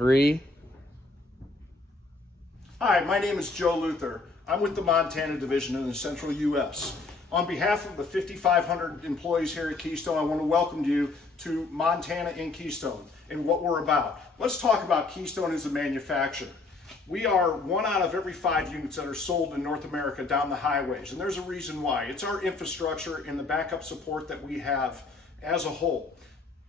3. Hi, my name is Joe Luther. I'm with the Montana Division in the Central U.S. On behalf of the 5,500 employees here at Keystone, I want to welcome you to Montana in Keystone and what we're about. Let's talk about Keystone as a manufacturer. We are 1 out of every 5 units that are sold in North America down the highways, and there's a reason why. It's our infrastructure and the backup support that we have as a whole.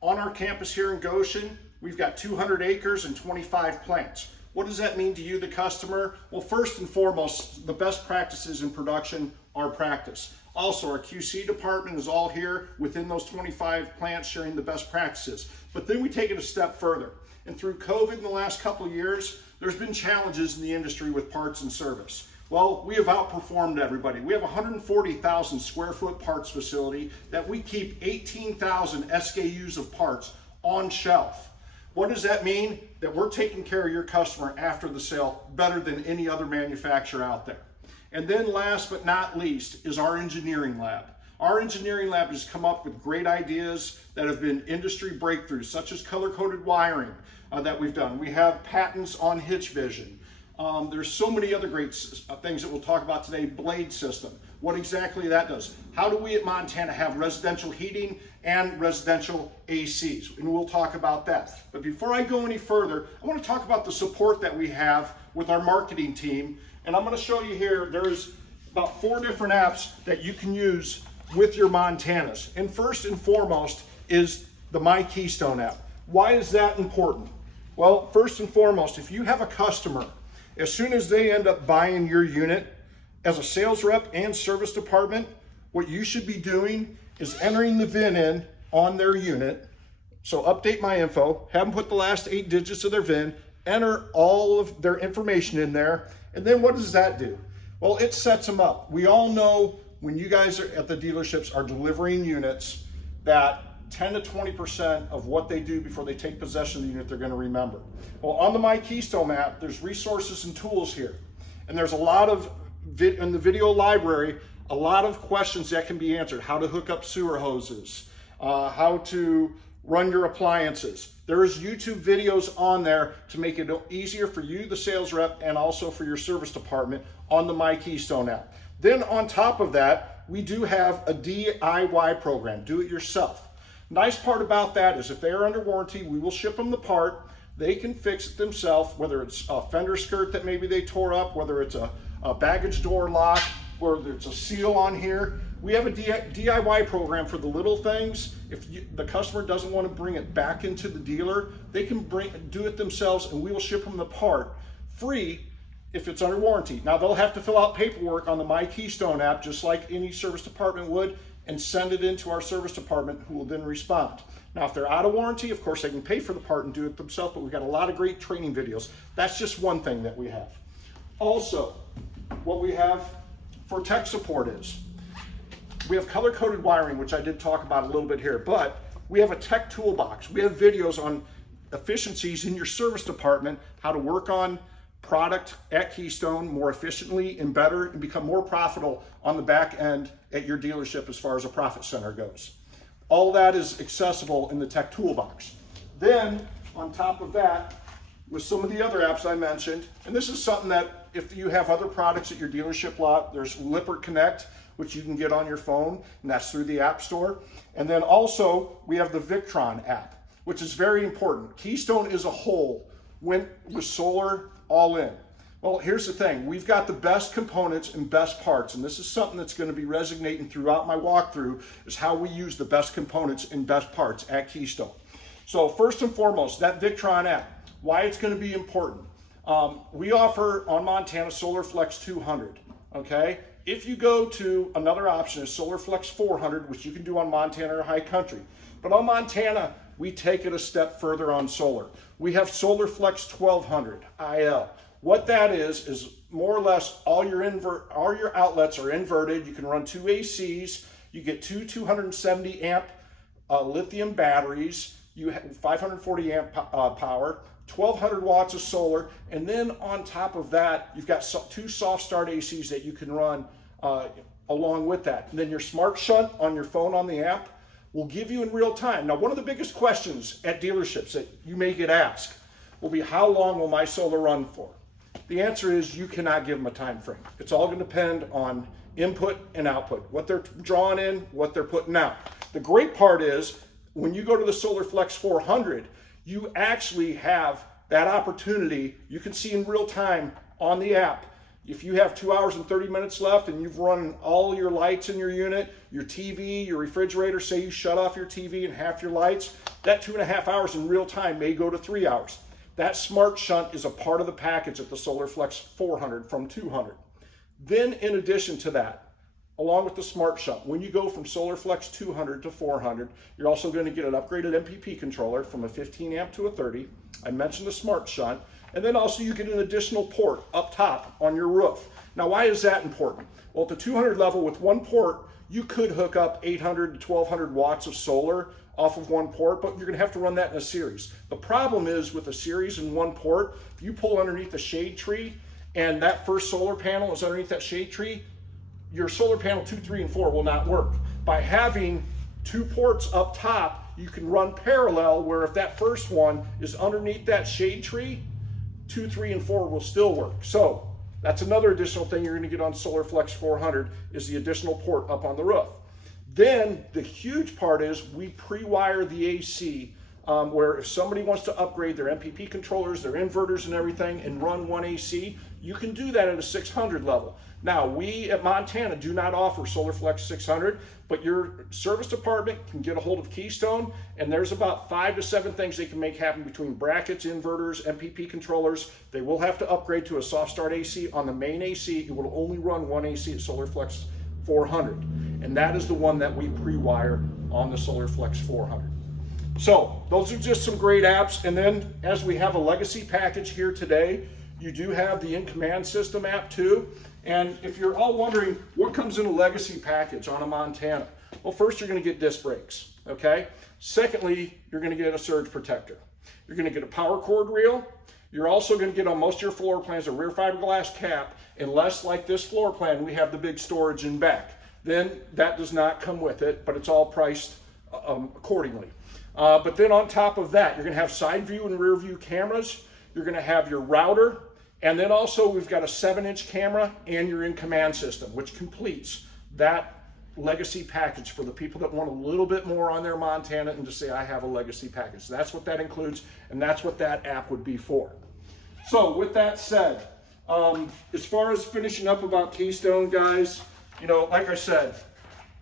On our campus here in Goshen, we've got 200 acres and 25 plants. What does that mean to you, the customer? Well, first and foremost, the best practices in production are practice. Also, our QC department is all here within those 25 plants sharing the best practices. But then we take it a step further. And through COVID in the last couple of years, there's been challenges in the industry with parts and service. Well, we have outperformed everybody. We have a 140,000 square foot parts facility that we keep 18,000 SKUs of parts on shelf. What does that mean? That we're taking care of your customer after the sale better than any other manufacturer out there. And then last but not least is our engineering lab. Our engineering lab has come up with great ideas that have been industry breakthroughs, such as color-coded wiring that we've done. We have patents on hitch vision. There's so many other great things that we'll talk about today. Blade system, what exactly that does. How do we at Montana have residential heating and residential ACs? And we'll talk about that. But before I go any further, I want to talk about the support that we have with our marketing team. And I'm going to show you here, there's about 4 different apps that you can use with your Montanas. And first and foremost is the My Keystone app. Why is that important? Well, first and foremost, if you have a customer, as soon as they end up buying your unit, as a sales rep and service department, what you should be doing is entering the VIN in on their unit. So update my info, have them put the last 8 digits of their VIN, enter all of their information in there, and then what does that do? Well, it sets them up. We all know when you guys are at the dealerships are delivering units that 10 to 20% of what they do before they take possession of the unit, they're going to remember. Well, on the My Keystone app, there's resources and tools here. And there's a lot of, in the video library, a lot of questions that can be answered. How to hook up sewer hoses, how to run your appliances. There's YouTube videos on there to make it easier for you, the sales rep, and also for your service department on the My Keystone app. Then on top of that, we do have a DIY program, do it yourself. Nice part about that is if they are under warranty, we will ship them the part. They can fix it themselves, whether it's a fender skirt that maybe they tore up, whether it's a baggage door lock, whether it's a seal on here. We have a DIY program for the little things. If the customer doesn't want to bring it back into the dealer, they can do it themselves and we will ship them the part free if it's under warranty. Now they'll have to fill out paperwork on the My Keystone app just like any service department would and send it into our service department who will then respond. Now if they're out of warranty, of course they can pay for the part and do it themselves, but we've got a lot of great training videos. That's just one thing that we have. Also, what we have for tech support is we have color-coded wiring, which I did talk about a little bit here, but we have a tech toolbox. We have videos on efficiencies in your service department, how to work on product at Keystone more efficiently and better and become more profitable on the back end at your dealership as far as a profit center goes. All that is accessible in the tech toolbox. Then on top of that, with some of the other apps I mentioned, and this is something that if you have other products at your dealership lot, there's Lippert Connect, which you can get on your phone, and that's through the App Store. And then also we have the Victron app, which is very important. Keystone as a whole went with solar all in. Well, here's the thing. We've got the best components and best parts, and this is something that's going to be resonating throughout my walkthrough, is how we use the best components and best parts at Keystone. So first and foremost, that Victron app, why it's going to be important. We offer on Montana SolarFlex 200, okay? If you go to another option is SolarFlex 400, which you can do on Montana or High Country. But on Montana, we take it a step further on solar. We have SolarFlex 1200 IL. What that is more or less all your outlets are inverted. You can run 2 ACs. You get 2 270 amp lithium batteries. You have 540 amp power, 1200 watts of solar, and then on top of that, you've got 2 soft start ACs that you can run along with that. And then your smart shut on your phone on the app will give you in real time. Now, one of the biggest questions at dealerships that you may get asked, will be, how long will my solar run for? The answer is you cannot give them a time frame. It's all going to depend on input and output, what they're drawing in, what they're putting out. The great part is when you go to the SolarFlex 400, you actually have that opportunity. You can see in real time on the app. If you have 2 hours and 30 minutes left and you've run all your lights in your unit, your TV, your refrigerator, say you shut off your TV and half your lights, that 2.5 hours in real time may go to 3 hours. That smart shunt is a part of the package at the SolarFlex 400 from 200. Then in addition to that, along with the smart shunt, when you go from SolarFlex 200 to 400, you're also going to get an upgraded MPP controller from a 15 amp to a 30. I mentioned the smart shunt. And then also you get an additional port up top on your roof. Now, why is that important? Well, at the 200 level with one port, you could hook up 800 to 1200 watts of solar off of one port, but you're gonna have to run that in a series. The problem is with a series in one port, if you pull underneath the shade tree and that first solar panel is underneath that shade tree, your solar panel 2, 3, and 4 will not work. By having 2 ports up top, you can run parallel where if that first one is underneath that shade tree, 2, 3, and 4 will still work. So that's another additional thing you're going to get on SolarFlex 400 is the additional port up on the roof. Then the huge part is we pre-wire the AC where if somebody wants to upgrade their MPP controllers, their inverters and everything and run one AC, you can do that at a 600 level. Now, we at Montana do not offer SolarFlex 600, but your service department can get a hold of Keystone, and there's about 5 to 7 things they can make happen between brackets, inverters, MPP controllers. They will have to upgrade to a soft start AC. On the main AC, it will only run one AC at SolarFlex 400, and that is the one that we pre-wire on the SolarFlex 400. So those are just some great apps, and then as we have a legacy package here today, you do have the In Command System app too. And if you're all wondering what comes in a legacy package on a Montana, well, first you're going to get disc brakes, okay? Secondly, you're going to get a surge protector. You're going to get a power cord reel. You're also going to get on most of your floor plans a rear fiberglass cap, unless like this floor plan, we have the big storage in back. Then that does not come with it, but it's all priced accordingly. But then on top of that, you're going to have side view and rear view cameras. You're going to have your router. And then also we've got a 7-inch camera and your In Command System, which completes that legacy package for the people that want a little bit more on their Montana and to say, I have a legacy package. So that's what that includes, and that's what that app would be for. So with that said, as far as finishing up about Keystone, guys, you know, like I said,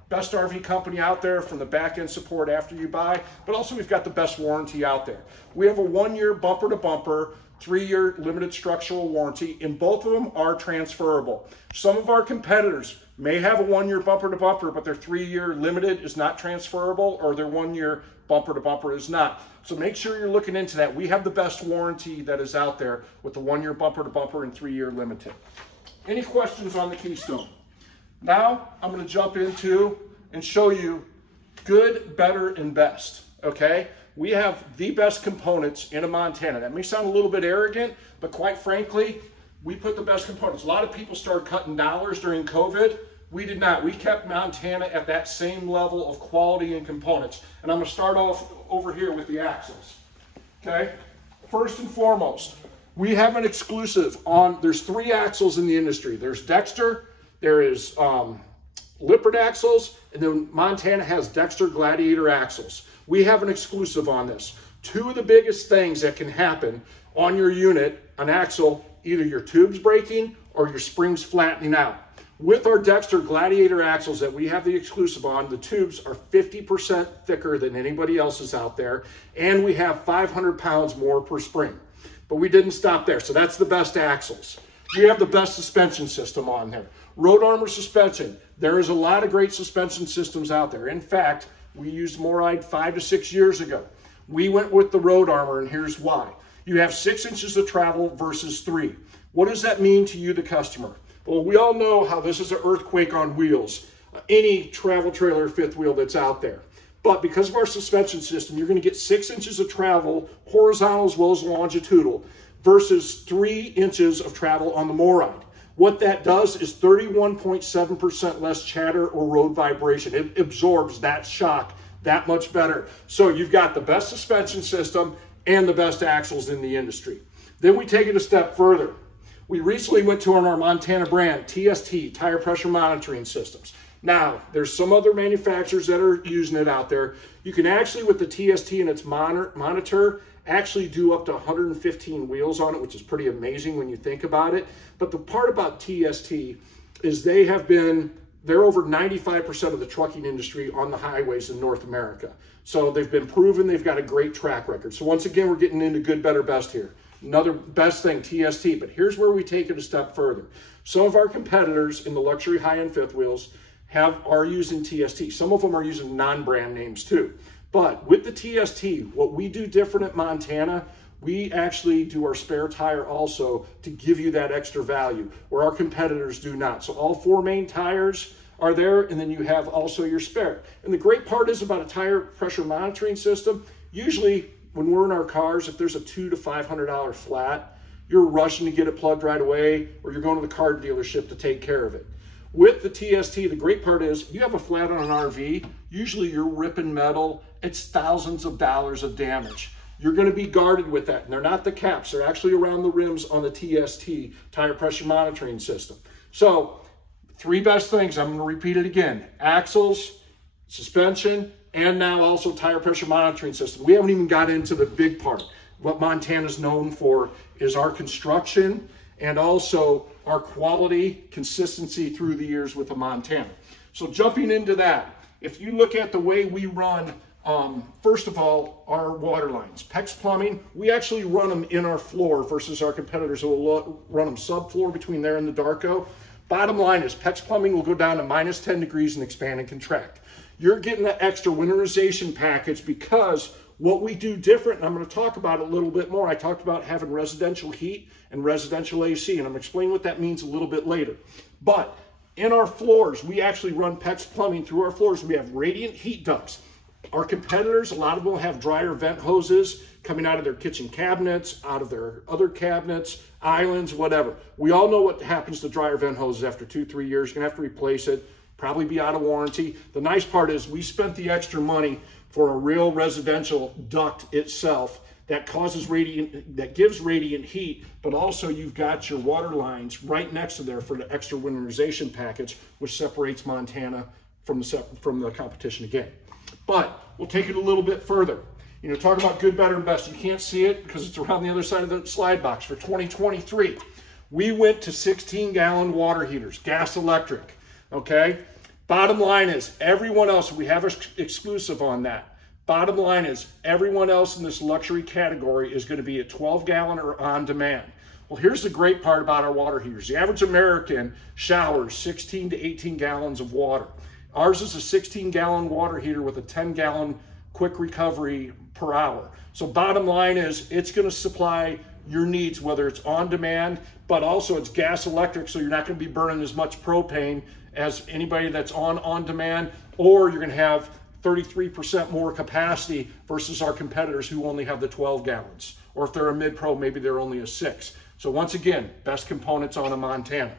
best RV company out there from the back-end support after you buy, but also we've got the best warranty out there. We have a 1-year bumper-to-bumper, 3-year limited structural warranty, and both of them are transferable. Some of our competitors may have a 1-year bumper-to-bumper, but their 3-year limited is not transferable, or their 1-year bumper-to-bumper is not. So make sure you're looking into that. We have the best warranty that is out there with the 1-year bumper-to-bumper and 3-year limited. Any questions on the Keystone? Now I'm going to jump into and show you good, better, and best, okay? We have the best components in a Montana. That may sound a little bit arrogant, but quite frankly, we put the best components. A lot of people started cutting dollars during COVID. We did not. We kept Montana at that same level of quality and components. And I'm going to start off over here with the axles, okay? First and foremost, we have an exclusive on, there's 3 axles in the industry. There's Dexter, there is Lippert axles, and then Montana has Dexter Gladiator axles. We have an exclusive on this. 2 of the biggest things that can happen on your unit, an axle, either your tubes breaking or your springs flattening out. With our Dexter Gladiator axles that we have the exclusive on, the tubes are 50% thicker than anybody else's out there, and we have 500 pounds more per spring. But we didn't stop there, so that's the best axles. We have the best suspension system on there. Road Armor suspension. There is a lot of great suspension systems out there. In fact, we used MORryde 5 to 6 years ago. We went with the Road Armor, and here's why. You have 6 inches of travel versus 3. What does that mean to you, the customer? Well, we all know how this is an earthquake on wheels. Any travel trailer 5th wheel that's out there. But because of our suspension system, you're going to get 6 inches of travel, horizontal as well as longitudinal, versus 3 inches of travel on the MORryde. What that does is 31.7% less chatter or road vibration. It absorbs that shock that much better. So you've got the best suspension system and the best axles in the industry. Then we take it a step further. We recently went to our Montana brand, TST, tire pressure monitoring systems. Now, there's some other manufacturers that are using it out there. You can actually, with the TST and its monitor, actually do up to 115 wheels on it, which is pretty amazing when you think about it. But the part about TST is they're over 95% of the trucking industry on the highways in North America. So they've been proven, they've got a great track record. So once again, we're getting into good, better, best here. Another best thing, TST, but here's where we take it a step further. Some of our competitors in the luxury high-end fifth wheels are using TST. Some of them are using non-brand names too. But with the TST, what we do different at Montana, we actually do our spare tire also to give you that extra value, where our competitors do not. So all 4 main tires are there, and then you have also your spare. And the great part is about a tire pressure monitoring system, usually when we're in our cars, if there's a $200 to $500 flat, you're rushing to get it plugged right away, or you're going to the car dealership to take care of it. With the TST, the great part is you have a flat on an RV, usually you're ripping metal, it's thousands of dollars of damage. You're going to be guarded with that, and they're not the caps, they're actually around the rims on the TST, tire pressure monitoring system. So 3 best things, I'm going to repeat it again: axles, suspension, and now also tire pressure monitoring system. We haven't even got into the big part. What Montana's known for is our construction and also our quality consistency through the years with the Montana. So jumping into that, if you look at the way we run, first of all, our water lines, PEX Plumbing, we actually run them in our floor versus our competitors who will run them subfloor between there and the Darko. Bottom line is PEX Plumbing will go down to -10 degrees and expand and contract. You're getting that extra winterization package because what we do different, and I'm going to talk about it a little bit more. I talked about having residential heat and residential AC, and I'm going to explain what that means a little bit later. But in our floors, we actually run PEX Plumbing through our floors. We have radiant heat ducts. Our competitors, a lot of them have dryer vent hoses coming out of their kitchen cabinets, out of their other cabinets, islands, whatever. We all know what happens to dryer vent hoses after 2-3 years. You're going to have to replace it, probably be out of warranty. The nice part is we spent the extra money for a real residential duct itself that gives radiant heat, but also you've got your water lines right next to there for the extra winterization package, which separates Montana from the competition again. But we'll take it a little bit further. You know, talk about good, better, and best. You can't see it because it's around the other side of the slide box. For 2023, we went to 16-gallon water heaters, gas electric, okay? Bottom line is everyone else, we have an exclusive on that. Bottom line is everyone else in this luxury category is going to be a 12-gallon or on demand. Well, here's the great part about our water heaters. The average American showers 16 to 18 gallons of water. Ours is a 16-gallon water heater with a 10-gallon quick recovery per hour. So bottom line is it's going to supply your needs, whether it's on demand, but also it's gas electric, so you're not going to be burning as much propane as anybody that's on demand, or you're going to have 33% more capacity versus our competitors who only have the 12 gallons. Or if they're a mid-pro, maybe they're only a 6. So once again, best components on a Montana.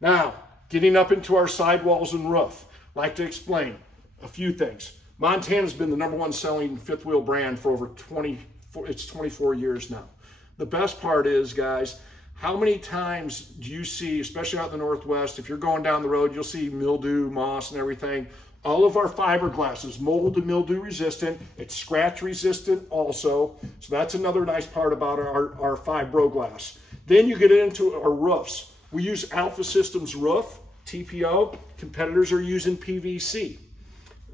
Now, getting up into our sidewalls and roof, I'd like to explain a few things. Montana's been the #1 selling fifth wheel brand for over 24 years now. The best part is, guys, how many times do you see, especially out in the Northwest, if you're going down the road, you'll see mildew, moss, and everything. All of our fiberglass is mold and mildew resistant. It's scratch resistant also. So that's another nice part about our fiberglass. Then you get into our roofs. We use Alpha Systems roof, TPO. Competitors are using PVC,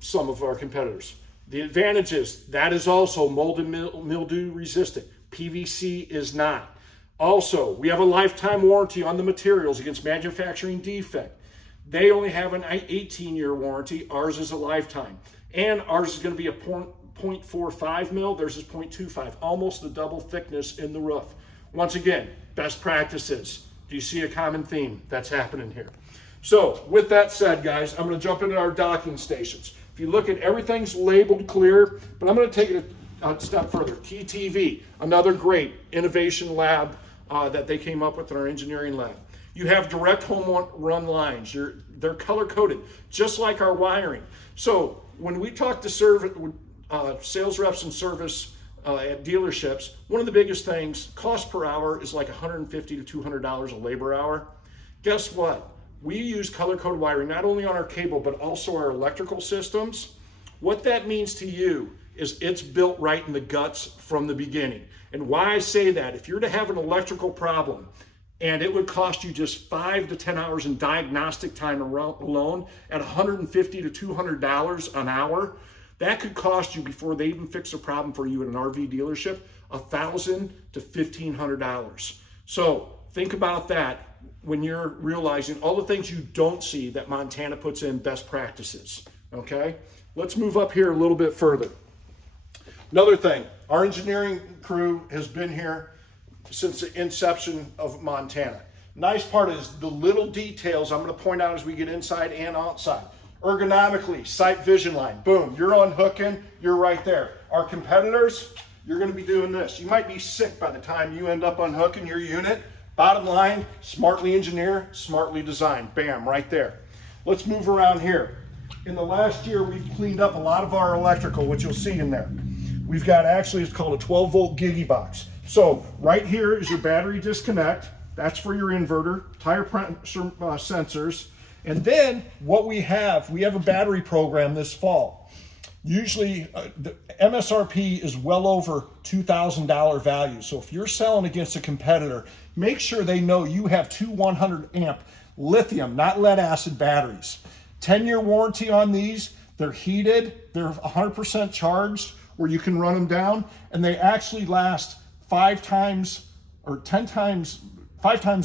some of our competitors. The advantage is that is also mold and mildew resistant. PVC is not. Also, we have a lifetime warranty on the materials against manufacturing defect. They only have an 18-year warranty. Ours is a lifetime. And ours is going to be a 0.45 mil. Theirs is 0.25, almost the double thickness in the roof. Once again, best practices. Do you see a common theme that's happening here? So with that said, guys, I'm going to jump into our docking stations. If you look at everything's labeled clear, but I'm going to take it a step further. TTV, another great innovation lab that they came up with in our engineering lab. You have direct home run lines. They're color-coded, just like our wiring. So when we talk to sales reps and service at dealerships, one of the biggest things, cost per hour is like $150 to $200 a labor hour. Guess what? We use color-coded wiring not only on our cable, but also our electrical systems. What that means to you is it's built right in the guts from the beginning. And why I say that, if you're to have an electrical problem and it would cost you just 5 to 10 hours in diagnostic time alone at $150 to $200 an hour, that could cost you, before they even fix a problem for you at an RV dealership, $1,000 to $1,500. So think about that when you're realizing all the things you don't see that Montana puts in best practices, okay? Let's move up here a little bit further. Another thing, our engineering crew has been here since the inception of Montana. Nice part is the little details I'm going to point out as we get inside and outside. Ergonomically, sight vision line, boom, you're unhooking, you're right there. Our competitors, you're going to be doing this. You might be sick by the time you end up unhooking your unit. Bottom line, smartly engineered, smartly designed. Bam, right there. Let's move around here. In the last year, we've cleaned up a lot of our electrical, which you'll see in there. We've got, actually, it's called a 12-volt GigiBox. So right here is your battery disconnect. That's for your inverter, tire pressure sensors. And then what we have a battery program this fall. Usually the MSRP is well over $2,000 value. So if you're selling against a competitor, make sure they know you have two 100 amp lithium, not lead acid batteries. 10-year warranty on these. They're heated, they're 100% charged, where you can run them down, and they actually last 5 times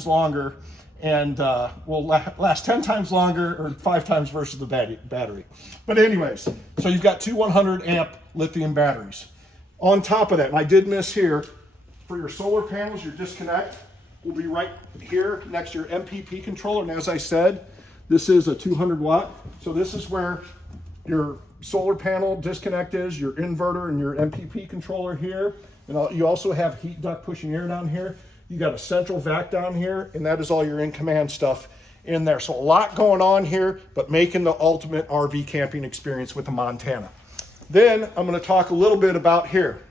longer, and will last 10 times longer, or 5 times versus the battery. But anyways, so you've got two 100 amp lithium batteries. On top of that, and I did miss here, for your solar panels, your disconnect will be right here next to your MPP controller. And as I said, this is a 200 watt. So this is where your solar panel disconnect is, your inverter and your MPP controller here. And you also have heat duct pushing air down here. You got a central vac down here, and that is all your in-command stuff in there. So a lot going on here, but making the ultimate RV camping experience with the Montana. Then I'm going to talk a little bit about here.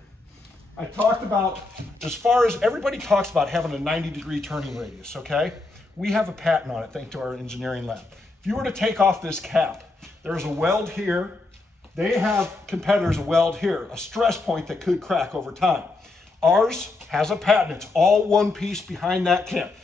I talked about, as far as everybody talks about having a 90-degree turning radius, okay? We have a patent on it, thanks to our engineering lab. If you were to take off this cap, there's a weld here. They have competitors a weld here, a stress point that could crack over time. Ours has a patent. It's all one piece behind that cap,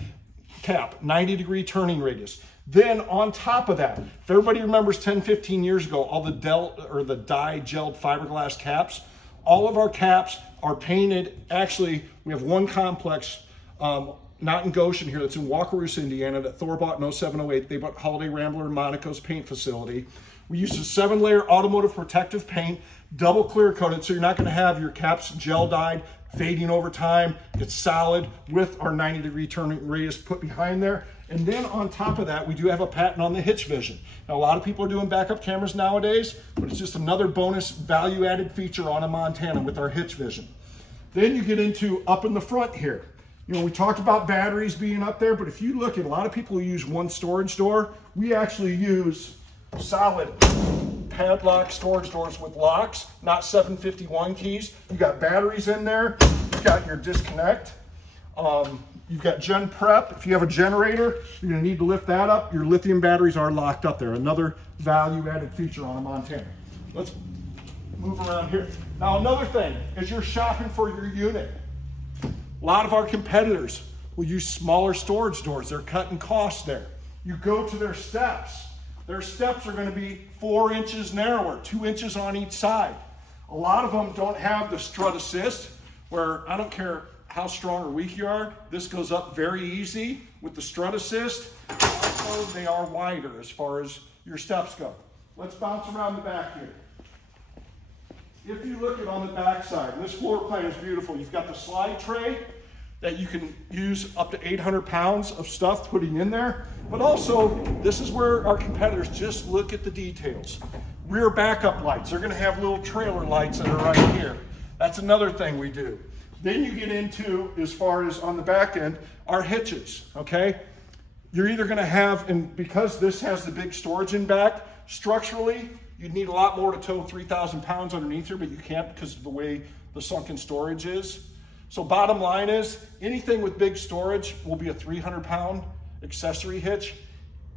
90-degree turning radius. Then on top of that, if everybody remembers 10, 15 years ago, all the dye gelled fiberglass caps, all of our caps are painted. Actually, we have one complex, not in Goshen here, that's in Wakarusa, Indiana, that Thor bought in 0708. They bought Holiday Rambler and Monaco's paint facility. We use a 7-layer automotive protective paint, double clear coated, so you're not going to have your caps gel dyed, fading over time. It's solid with our 90-degree turning radius put behind there. And then on top of that, we do have a patent on the hitch vision. Now, a lot of people are doing backup cameras nowadays, but it's just another bonus value-added feature on a Montana with our hitch vision. Then you get into up in the front here. You know, we talked about batteries being up there, but if you look at a lot of people who use one storage door, we actually use solid padlock storage doors with locks, not 751 keys. You got batteries in there. You've got your disconnect. You've got gen prep. If you have a generator, you're going to need to lift that up. Your lithium batteries are locked up there. Another value-added feature on a Montana. Let's move around here. Now, another thing, as you're shopping for your unit, a lot of our competitors will use smaller storage doors. They're cutting costs there. You go to their steps. Their steps are going to be 4 inches narrower, 2 inches on each side. A lot of them don't have the strut assist, where I don't care how strong or weak you are, this goes up very easy with the strut assist. Also, they are wider as far as your steps go. Let's bounce around the back here. If you look at on the back side, and this floor plan is beautiful. You've got the slide tray that you can use up to 800 pounds of stuff putting in there. But also, this is where our competitors just look at the details. Rear backup lights. They're going to have little trailer lights that are right here. That's another thing we do. Then you get into, as far as on the back end, our hitches, okay? You're either going to have, and because this has the big storage in back, structurally, you'd need a lot more to tow 3,000 pounds underneath here, but you can't because of the way the sunken storage is. So bottom line is, anything with big storage will be a 300-pound accessory hitch.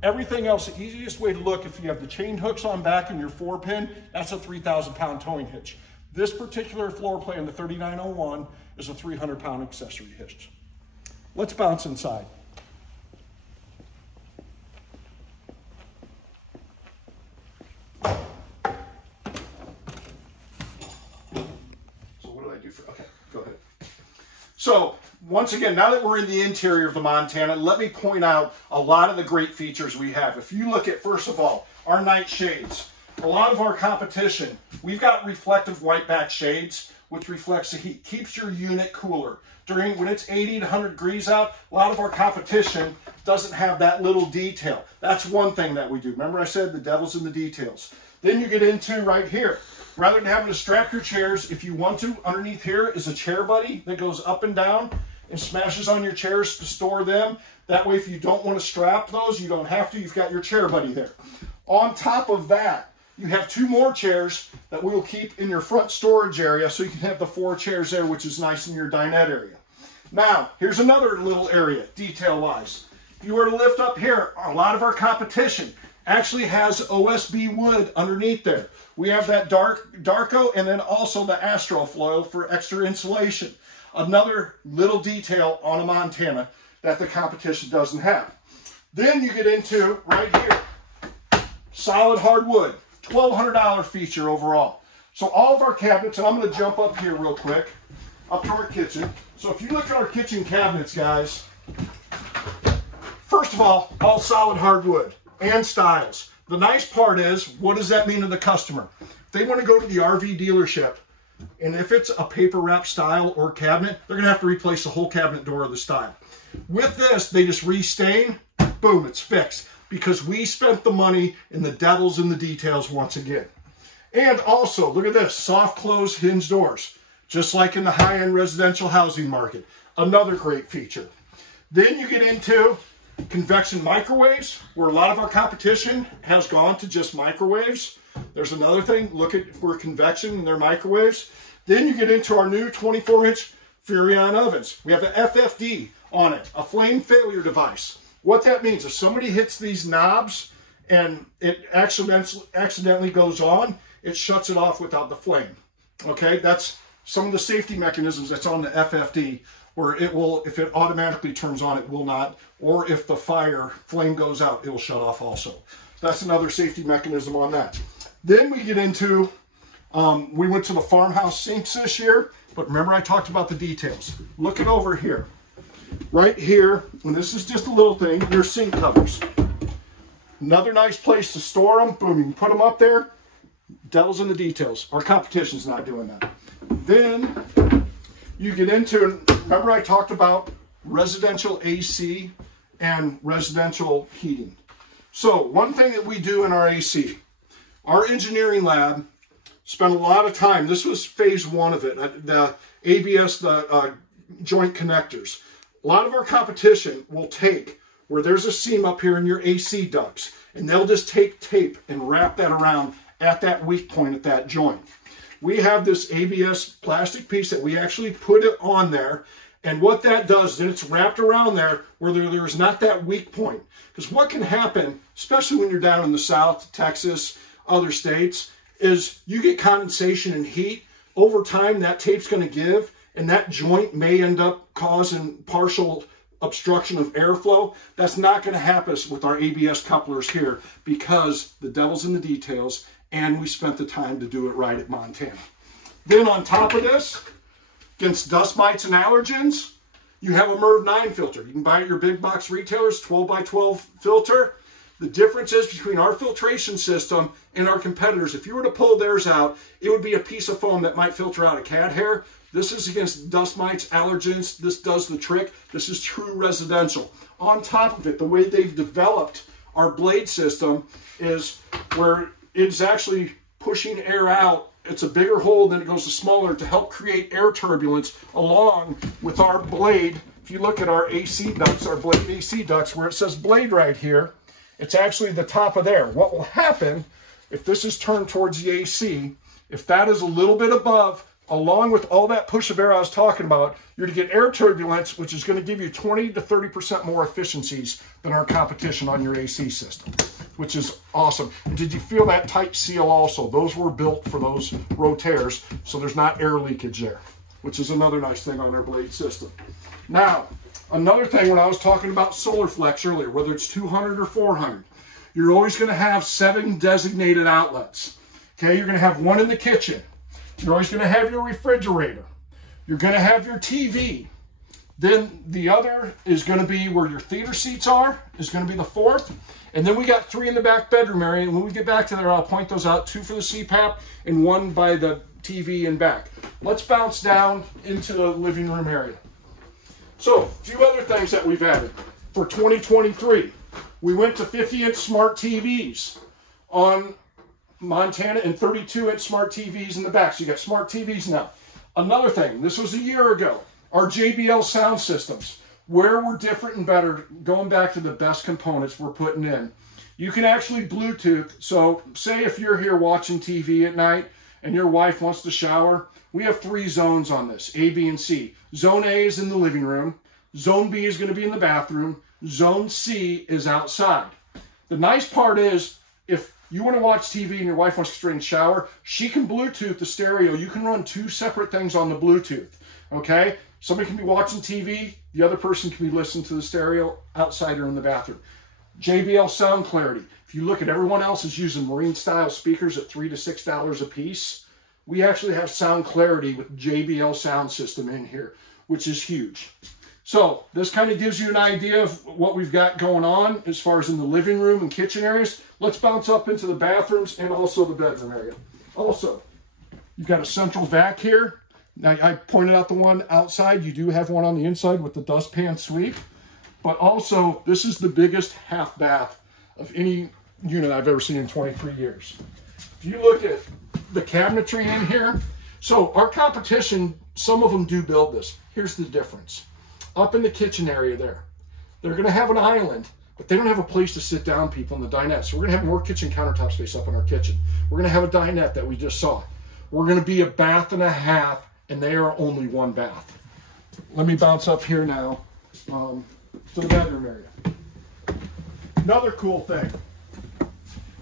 Everything else, the easiest way to look, if you have the chain hooks on back and your 4-pin, that's a 3,000-pound towing hitch. This particular floor plan, the 3901, is a 300-pound accessory hitch. Let's bounce inside. Okay, go ahead. So, once again, now that we're in the interior of the Montana, let me point out a lot of the great features we have. If you look at, first of all, our night shades. A lot of our competition, we've got reflective white back shades, which reflects the heat, keeps your unit cooler. When it's 80 to 100 degrees out, a lot of our competition doesn't have that little detail. That's one thing that we do. Remember I said the devil's in the details. Then you get into right here. Rather than having to strap your chairs, if you want to, underneath here is a chair buddy that goes up and down and smashes on your chairs to store them. That way, if you don't want to strap those, you don't have to. You've got your chair buddy there. On top of that, you have 2 more chairs that we will keep in your front storage area, so you can have the 4 chairs there, which is nice in your dinette area. Now, here's another little area, detail-wise. If you were to lift up here, a lot of our competition actually has OSB wood underneath there. We have that Darko and then also the Astrofoil for extra insulation. Another little detail on a Montana that the competition doesn't have. Then you get into right here, solid hardwood, $1,200 feature overall. So all of our cabinets, and I'm going to jump up here real quick, up to our kitchen. So if you look at our kitchen cabinets, guys, first of all solid hardwood and styles. The nice part is, what does that mean to the customer? If they want to go to the RV dealership, and if it's a paper wrap style or cabinet, they're going to have to replace the whole cabinet door of the style. With this, they just restain, boom, it's fixed. Because we spent the money and the devil's in the details once again. And also, look at this, soft close hinge doors. Just like in the high-end residential housing market. Another great feature. Then you get into convection microwaves, where a lot of our competition has gone to just microwaves. There's another thing, look at for convection and their microwaves. Then you get into our new 24-inch Furrion ovens. We have an FFD on it, a flame failure device. What that means, if somebody hits these knobs and it accidentally goes on, it shuts it off without the flame. Okay, that's some of the safety mechanisms that's on the FFD, where it will, if it automatically turns on, it will not, or if the flame goes out, it will shut off also. That's another safety mechanism on that. Then we get into, we went to the farmhouse sinks this year, but remember I talked about the details. Look it over here. Right here, and this is just a little thing, your sink covers. Another nice place to store them. Boom, you can put them up there. Devil's in the details. Our competition's not doing that. Then you get into, remember I talked about residential AC and residential heating. So one thing that we do in our AC, our engineering lab spent a lot of time, this was phase 1 of it, the ABS, the joint connectors. A lot of our competition will take where there's a seam up here in your AC ducts, and they'll just take tape and wrap that around at that weak point at that joint. We have this ABS plastic piece that we actually put it on there, and what that does, then it's wrapped around there where there's not that weak point. Because what can happen, especially when you're down in the South, Texas, other states, is you get condensation and heat. Over time, that tape's going to give, and that joint may end up causing partial obstruction of airflow. That's not going to happen with our ABS couplers here, because the devil's in the details and we spent the time to do it right at Montana. Then on top of this, against dust mites and allergens, you have a MERV 9 filter. You can buy it at your big box retailers, 12 by 12 filter. The difference is between our filtration system and our competitors. If you were to pull theirs out, it would be a piece of foam that might filter out a cat hair. This is against dust mites, allergens. This does the trick. This is true residential. On top of it, the way they've developed our blade system is where it's actually pushing air out. It's a bigger hole, then it goes to smaller to help create air turbulence along with our blade. If you look at our AC ducts, our blade AC ducts, where it says blade right here, it's actually the top of there. What will happen if this is turned towards the AC, if that is a little bit above along with all that push of air I was talking about, you're going to get air turbulence, which is going to give you 20 to 30% more efficiencies than our competition on your AC system, which is awesome. And did you feel that tight seal also? Those were built for those Rotaires, so there's not air leakage there, which is another nice thing on our blade system. Now, another thing, when I was talking about SolarFlex earlier, whether it's 200 or 400, you're always going to have 7 designated outlets. Okay, you're going to have one in the kitchen. You're always going to have your refrigerator. You're going to have your TV. Then the other is going to be where your theater seats are, is going to be the 4th. And then we got 3 in the back bedroom area. And when we get back to there, I'll point those out, 2 for the CPAP and 1 by the TV and back. Let's bounce down into the living room area. So, a few other things that we've added. For 2023, we went to 50-inch smart TVs on Montana and 32-inch smart TVs in the back. So you got smart TVs now. Another thing, this was a year ago, our JBL sound systems, where we're different and better, going back to the best components we're putting in. You can actually Bluetooth, so say if you're here watching TV at night and your wife wants to shower, we have 3 zones on this, A, B, and C. Zone A is in the living room, Zone B is going to be in the bathroom, Zone C is outside. The nice part is, if you want to watch TV and your wife wants to straight and shower, she can Bluetooth the stereo. You can run 2 separate things on the Bluetooth, okay? Somebody can be watching TV, the other person can be listening to the stereo outside or in the bathroom. JBL sound clarity. If you look at everyone else is using marine style speakers at $3 to $6 a piece, we actually have sound clarity with JBL sound system in here, which is huge. So this kind of gives you an idea of what we've got going on as far as in the living room and kitchen areas. Let's bounce up into the bathrooms and also the bedroom area. Also, you've got a central vac here. Now, I pointed out the one outside. You do have one on the inside with the dustpan sweep. But also, this is the biggest half bath of any unit I've ever seen in 23 years. If you look at the cabinetry in here, so our competition, some of them do build this. Here's the difference. Up in the kitchen area there, they're going to have an island, but they don't have a place to sit down people in the dinette. So we're going to have more kitchen countertop space up in our kitchen. We're going to have a dinette that we just saw. We're going to be a bath and a half, and they are only 1 bath. Let me bounce up here now to the bedroom area. Another cool thing,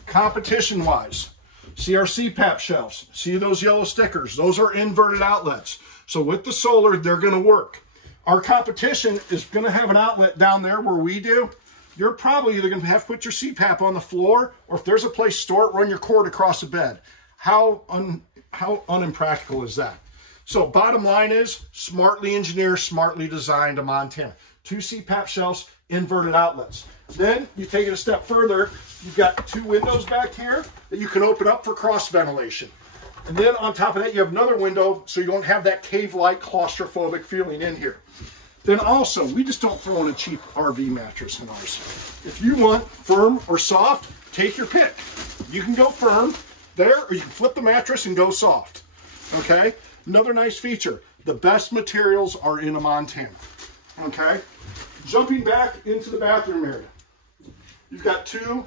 competition-wise, see our CPAP shelves. See those yellow stickers? Those are inverted outlets. So with the solar, they're going to work. Our competition is going to have an outlet down there where we do. You're probably either going to have to put your CPAP on the floor, or if there's a place to store it, run your cord across the bed. How unimpractical is that? So bottom line is, smartly engineered, smartly designed to Montana. 2 CPAP shelves, inverted outlets. Then you take it a step further, you've got 2 windows back here that you can open up for cross ventilation. And then on top of that, you have another window so you don't have that cave-like claustrophobic feeling in here. Then also, we just don't throw in a cheap RV mattress in ours. If you want firm or soft, take your pick. You can go firm there, or you can flip the mattress and go soft. Okay? Another nice feature, the best materials are in a Montana. Okay? Jumping back into the bathroom area. You've got two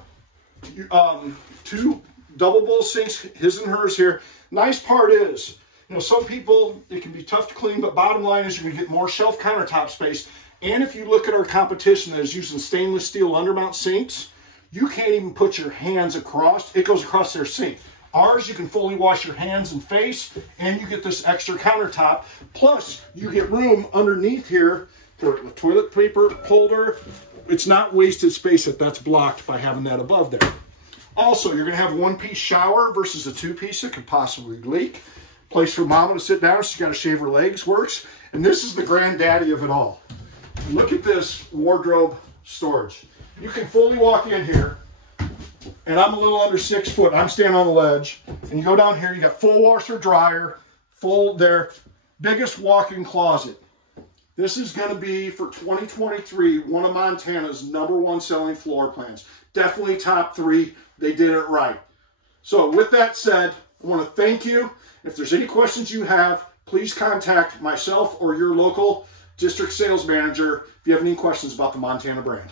double bowl sinks, his and hers here. Nice part is, you know, some people, it can be tough to clean, but bottom line is you're going to get more shelf countertop space. And if you look at our competition that is using stainless steel undermount sinks, you can't even put your hands across. It goes across their sink. Ours, you can fully wash your hands and face, and you get this extra countertop. Plus, you get room underneath here for the toilet paper holder. It's not wasted space if that's blocked by having that above there. Also, you're going to have a 1-piece shower versus a 2-piece that could possibly leak. Place for mama to sit down. She's got to shave her legs works. And this is the granddaddy of it all. Look at this wardrobe storage. You can fully walk in here, and I'm a little under 6 foot. I'm standing on the ledge. And you go down here, you got full washer dryer, full there, biggest walk-in closet. This is going to be, for 2023, one of Montana's #1 selling floor plans. Definitely top 3. They did it right. So with that said, I want to thank you. If there's any questions you have, please contact myself or your local district sales manager if you have any questions about the Montana brand.